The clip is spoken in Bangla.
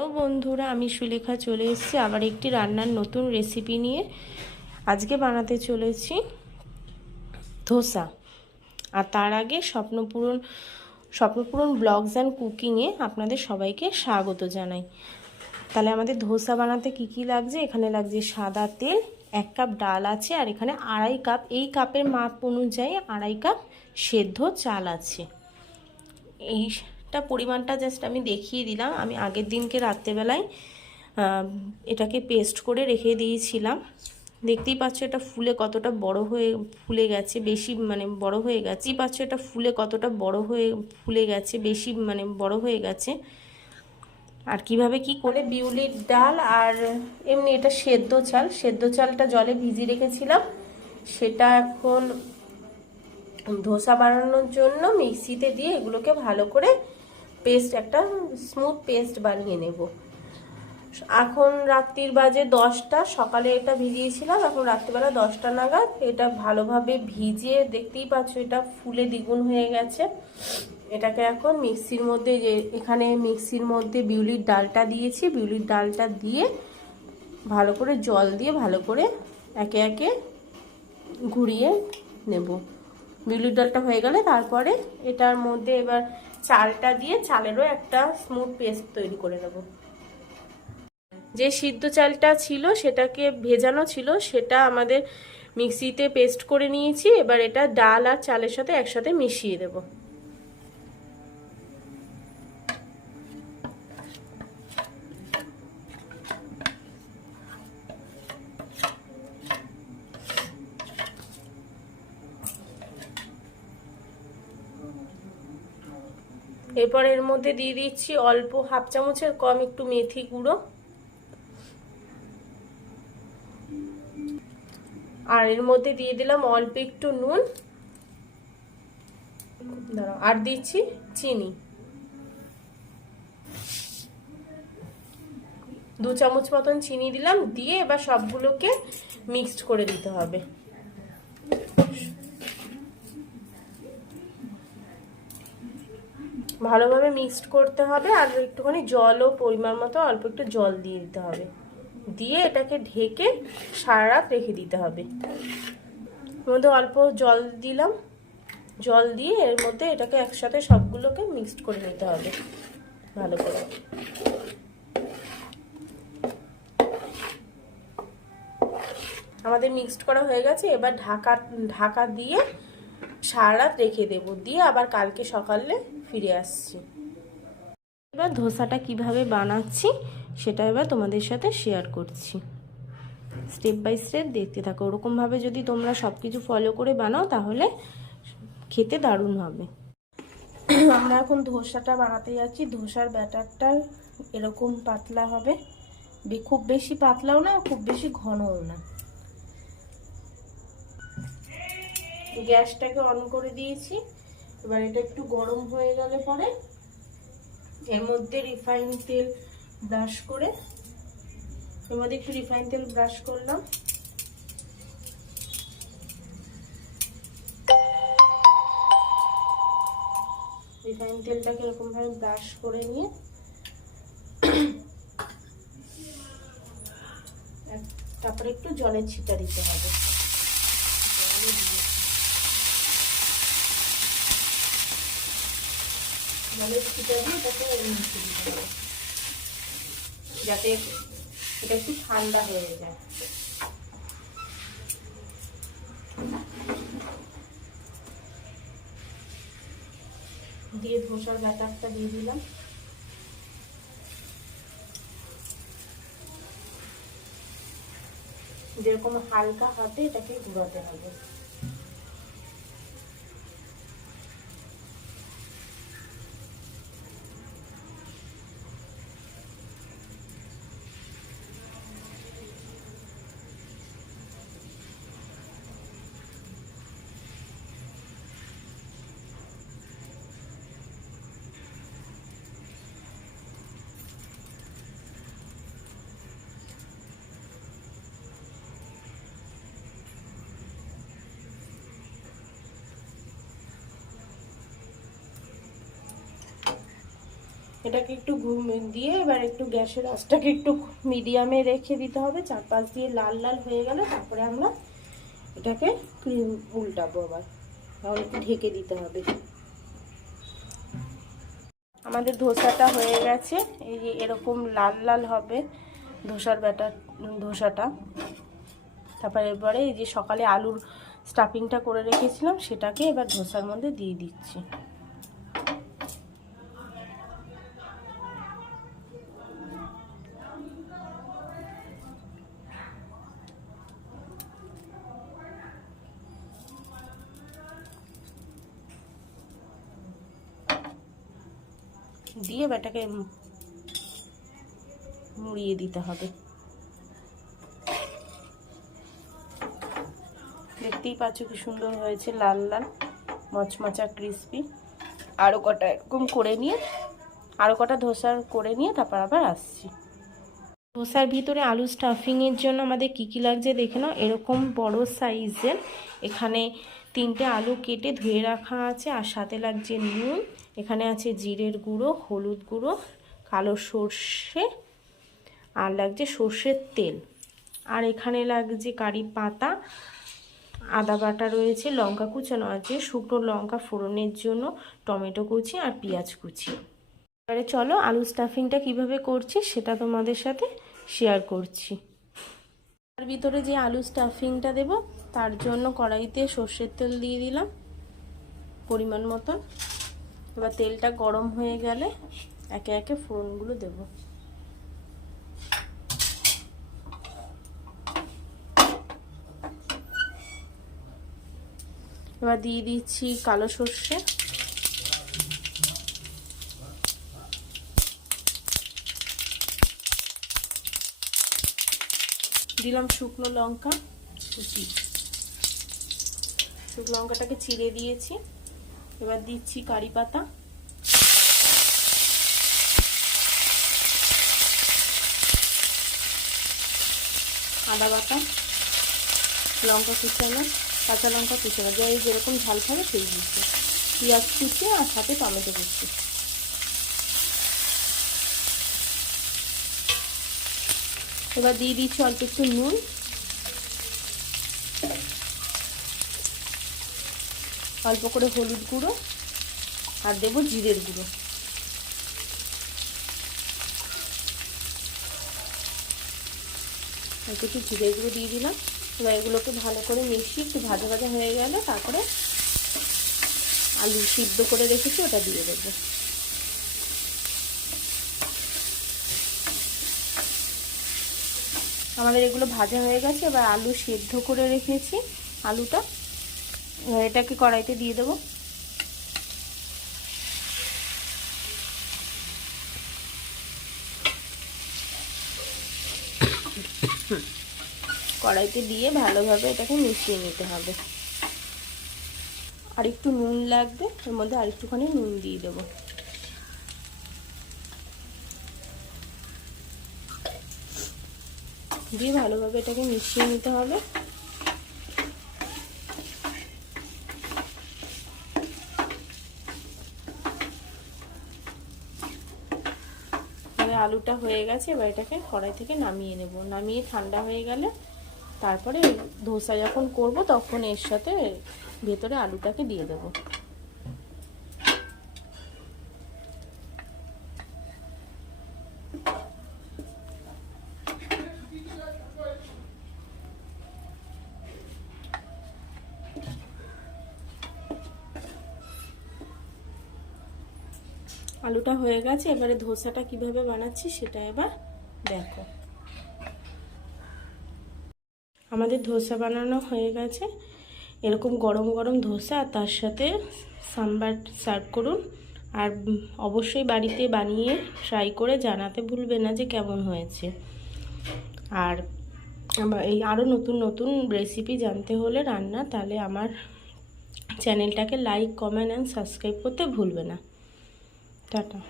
তো বন্ধুরা, আমি সুলেখা চলে এসেছি আবার একটি রান্নার নতুন রেসিপি নিয়ে। আজকে বানাতে চলেছি ধোসা। আর তার আগে স্বপ্নপূরণ ব্লগস অ্যান্ড কুকিংয়ে আপনাদের সবাইকে স্বাগত জানাই। তাহলে আমাদের ধোসা বানাতে কি কি লাগছে? এখানে লাগছে সাদা তেল, 1 কাপ ডাল আছে, আর এখানে 2.5 কাপ, এই কাপের মাপ অনুযায়ী 2.5 কাপ সেদ্ধ চাল আছে। এইটা পরিমাণটা জাস্ট আমি দেখিয়ে দিলাম। আমি আগের দিনকে রাত্রেবেলায় এটাকে পেস্ট করে রেখে দিয়েছিলাম। দেখতেই পাচ্ছ এটা কতটা বড় হয়ে ফুলে গেছে, বড় হয়ে গেছে। এটা কতটা বড় হয়ে গেছে। আর কিভাবে কি করে বিউলির ডাল আর এমনি এটা সেদ্ধ চালটা জলে ভিজিয়ে রেখেছিলাম। সেটা এখন ধোসা বানানোর জন্য মিক্সিতে দিয়ে এগুলোকে ভালো করে একটা স্মুথ পেস্ট বানিয়ে নেব। এখন রাত্রির বাজে 10টা, সকালে এটা ভিজিয়েছিলাম, এখন রাত্রিবেলা 10টা নাগাদ এটা ভালোভাবে ভিজিয়ে দেখতেই পাচ্ছ এটা ফুলে দ্বিগুণ হয়ে গেছে। এটাকে এখন মিক্সির মধ্যে বিউলির ডালটা দিয়েছি, বিউলির ডালটা দিয়ে ভালো করে জল দিয়ে ভালো করে একে একে ঘুরিয়ে নেব। বিউলির ডালটা হয়ে গেলে তারপরে এটার মধ্যে এবার চালটা দিয়ে চালেরও একটা স্মুথ পেস্ট তৈরি করে নেব। যে সিদ্ধ চালটা ছিল সেটাকে ভেজানো ছিল, সেটা আমাদের মিক্সিতে পেস্ট করে নিয়েছি। এবার এটা ডাল আর চালের সাথে একসাথে মিশিয়ে দেব। এরপর এর মধ্যে দিয়ে দিচ্ছি অল্প 1/2 চামচের কম একটু মেথি গুঁড়ো, আর এর মধ্যে দিয়ে দিলাম অল্প একটু নুন, আর দিচ্ছি চিনি 2 চামচ মতন চিনি দিলাম। দিয়ে এবার সবগুলোকে মিক্সড করে দিতে হবে। ভালোভাবে মিক্সড করতে হবে, আর একটুখানি জলও পরিমাণ মতো অল্প একটু জল দিয়ে দিতে হবে। দিয়ে এটাকে ঢেকে সারা রাত রেখে দিতে হবে। এর মধ্যে অল্প জল দিলাম, জল দিয়ে এর মধ্যে এটাকে একসাথে সবগুলোকে মিক্সড করে নিতে হবে ভালো করে। আমাদের মিক্সড করা হয়ে গেছে। এবার ঢাকা দিয়ে সারা রাত রেখে দেব, দিয়ে আবার কালকে সকালে ফিরে আসছি। এবার ধোসাটা কিভাবে বানাচ্ছি সেটা এবার তোমাদের সাথে শেয়ার করছি। স্টেপ বাই স্টেপ দেখতে থাকো। ওরকমভাবে যদি তোমরা সব কিছু ফলো করে বানাও তাহলে খেতে দারুণ হবে। আমরা এখন ধোসাটা বানাতে যাচ্ছি। ধোসার ব্যাটারটা এরকম পাতলা হবে, খুব বেশি পাতলাও না, খুব বেশি ঘনও না। গ্যাসটাকে অন করে দিয়েছি। এবার এটা একটু গরম হয়ে গেলে পরে এর মধ্যে রিফাইন তেল ব্রাশ করলাম। রিফাইন তেলটাকে এরকম ভাবে ব্রাশ করে নিয়ে তারপরে একটু জলের ছিটা দিতে হবে। জলের ছিটা দিয়ে এটাকে মিশিয়ে দিতে হবে যাতে এটা একটু ঠান্ডা হয়ে যায়। দিয়ে ধোসার ব্যাটারটা দিয়ে দিলাম। যেরকম হালকা হাতে এটাকে ঘোরাতে হবে। এটাকে একটু দিয়ে এবার একটু গ্যাসের আঁচটাকে একটু মিডিয়ামে রেখে দিতে হবে। চারপাশ দিয়ে লাল লাল হয়ে গেলে তারপরে আমরা এটাকে উল্টাবো আবার, তাহলে একটু ঢেকে দিতে হবে। আমাদের ধোসাটা হয়ে গেছে, এই যে এরকম লাল লাল হবে ধোসাটা। তারপরে এবারে এই যে সকালে আলুর স্টাফিংটা করে রেখেছিলাম সেটাকে এবার ধোসার মধ্যে দিয়ে দিচ্ছি। দিয়ে এটাকে মুড়িয়ে দিতে হবে। দেখতেই পাচ্ছ কি সুন্দর হয়েছে, লাল লাল মচমচা ক্রিস্পি। আরও কটা এরকম করে নিয়ে, আরও কটা ধোসা করে নিয়ে তারপর আবার আসছি। ধোসার ভিতরে আলু স্টাফিংয়ের জন্য আমাদের কী কী লাগছে দেখে নাও। এরকম বড় সাইজের এখানে 3টে আলু কেটে ধুয়ে রাখা আছে, আর সাথে লাগছে নুন, এখানে আছে জিরের গুঁড়ো, হলুদ গুঁড়ো, কালো সর্ষে, আর লাগছে সর্ষের তেল, আর এখানে লাগছে কারি পাতা, আদা বাটা রয়েছে, লঙ্কা কুচানো আছে, শুকনো লঙ্কা ফোড়নের জন্য, টমেটো কুচি আর পেঁয়াজ কুচি। এবারে চলো আলু স্টাফিংটা কিভাবে করছি সেটা তোমাদের সাথে শেয়ার করছি। তার ভিতরে যে আলু স্টাফিংটা দেব তার জন্য কড়াইতে সর্ষের তেল দিয়ে দিলাম পরিমাণ মতন। এবার তেলটা গরম হয়ে গেলে একে একে ফোড়নগুলো দেব। এবার দিয়ে দিচ্ছি কালো সর্ষে, দিলাম শুকনো লঙ্কা কুচি, শুকনো লঙ্কাটাকে চিড়ে দিয়েছি। এবার দিচ্ছি কারি পাতা, আদা বাটা, লঙ্কা কুচানো, কাঁচা লঙ্কা কুচানো, যাই যেরকম ঝাল খাবে সেই দিচ্ছে, পেঁয়াজ কুচি আর সাথে টমেটো কুচি। এবার দিয়ে দিচ্ছি অল্প একটু নুন, অল্প করে হলুদ গুঁড়ো, আর দেবো জিরের গুঁড়ো। একটু জিরের গুঁড়ো দিয়ে দিলাম। এবার এগুলোকে ভালো করে মিশিয়ে একটু ভাজা ভাজা হয়ে গেলে তারপরে আলু সিদ্ধ করে রেখেছি ওটা দিয়ে দেবো। আমাদের এগুলো ভাজা হয়ে গেছে। এবার আলু সিদ্ধ করে রেখেছি আলুটা, এটাকে কড়াইতে দিয়ে দেবো। কড়াইতে দিয়ে ভালোভাবে এটাকে মিশিয়ে নিতে হবে। আর একটু নুন লাগবে, এর মধ্যে আর একটুখানি নুন দিয়ে দেবো। দিয়ে ভালোভাবে এটাকে মিশিয়ে নিতে হবে। আলুটা হয়ে গেছে, এবার এটাকে কড়াই থেকে নামিয়ে নেব। নামিয়ে ঠান্ডা হয়ে গেলে তারপরে ধোসা যখন করব তখন এর সাথে ভেতরে আলুটাকে দিয়ে দেব। আলুটা হয়ে গেছে, এবারে ধোসাটা কিভাবে বানাচ্ছি সেটা এবার দেখো। আমাদের ধোসা বানানো হয়ে গেছে। এরকম গরম গরম ধোসা আর তার সাথে সাম্বার সার্ভ করুন। আর অবশ্যই বাড়িতে বানিয়ে ট্রাই করে জানাতে ভুলবেন না যে কেমন হয়েছে। আর এই আরও নতুন নতুন রেসিপি জানতে হলে রান্না, তাহলে আমার চ্যানেলটাকে লাইক, কমেন্ট অ্যান্ড সাবস্ক্রাইব করতে ভুলবে না। টাটা।